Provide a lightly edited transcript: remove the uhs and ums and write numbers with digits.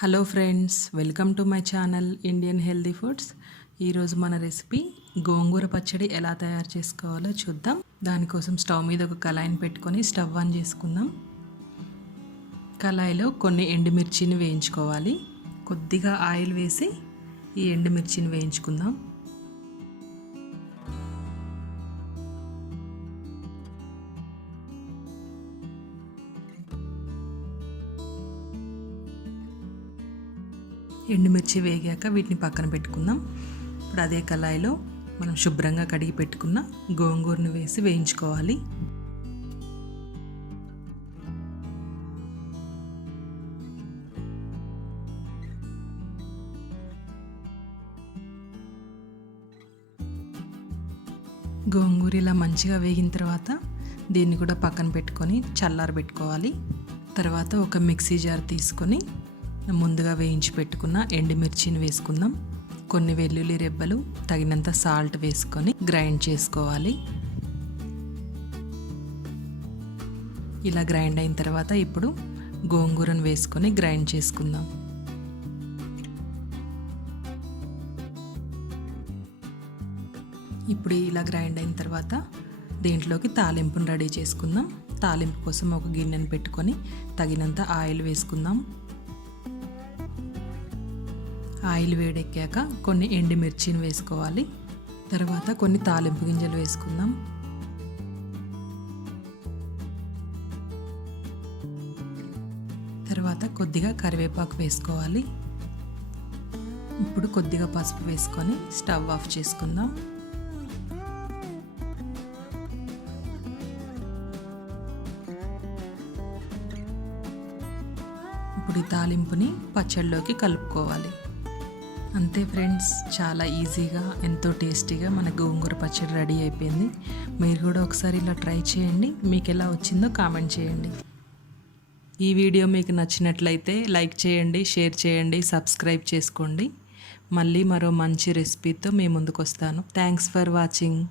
Hello friends, welcome to my channel Indian healthy foods. ఈరోజు మన recipe గోంగూర పచ్చడి ఎలా తయారు చేసుకోవాలో చూద్దాం. దానికోసం స్టవ్ మీద ఒక కళాయిని పెట్టుకొని స్టవ్ ఆన్ చేసుకుందాం. కళాయిలో కొన్ని ఎండుమిర్చిని వేయించుకోవాలి. కొద్దిగా ఆయిల్ వేసి ఈ ఎండుమిర్చిని వేయించుకుందాం. ఎండుమిర్చి వేగాక వీటిని పక్కన పెట్టుకుందాం. ఇప్పుడు అదే కళాయిలో మనం శుభ్రంగా కడిగి పెట్టుకున్న గోంగూరను వేసి వేయించుకోవాలి. గోంగూర ఇలా మంచిగా వేగిన తర్వాత దీన్ని కూడా పక్కన పెట్టుకొని చల్లారబెట్టుకోవాలి. తర్వాత ఒక మిక్సీ జార్ తీసుకొని ముందుగా వేయించి పెట్టుకున్న ఎండుమిర్చిని వేసుకుందాం. కొన్ని వెల్లుల్లి రెబ్బలు, తగినంత సాల్ట్ వేసుకొని గ్రైండ్ చేసుకోవాలి. ఇలా గ్రైండ్ అయిన తర్వాత ఇప్పుడు గోంగూరను వేసుకొని గ్రైండ్ చేసుకుందాం. ఇప్పుడు ఇలా గ్రైండ్ అయిన తర్వాత దీంట్లోకి తాలింపును రెడీ చేసుకుందాం. తాలింపు కోసం ఒక గిన్నెను పెట్టుకొని తగినంత ఆయిల్ వేసుకుందాం. ఆయిల్ వేడెక్కాక కొన్ని ఎండుమిర్చిని వేసుకోవాలి. తర్వాత కొన్ని తాలింపు గింజలు వేసుకుందాం. తర్వాత కొద్దిగా కరివేపాకు వేసుకోవాలి. ఇప్పుడు కొద్దిగా పసుపు వేసుకొని స్టవ్ ఆఫ్ చేసుకుందాం. ఇప్పుడు ఈ తాలింపుని పచ్చడిలోకి కలుపుకోవాలి. అంతే ఫ్రెండ్స్, చాలా ఈజీగా ఎంతో టేస్టీగా మన గోంగూర పచ్చడి రెడీ అయిపోయింది. మీరు కూడా ఒకసారి ఇలా ట్రై చేయండి. మీకు ఎలా వచ్చిందో కామెంట్ చేయండి. ఈ వీడియో మీకు నచ్చినట్లయితే లైక్ చేయండి, షేర్ చేయండి, సబ్స్క్రైబ్ చేసుకోండి. మళ్ళీ మరో మంచి రెసిపీతో మీ ముందుకు వస్తాను. Thanks for watching.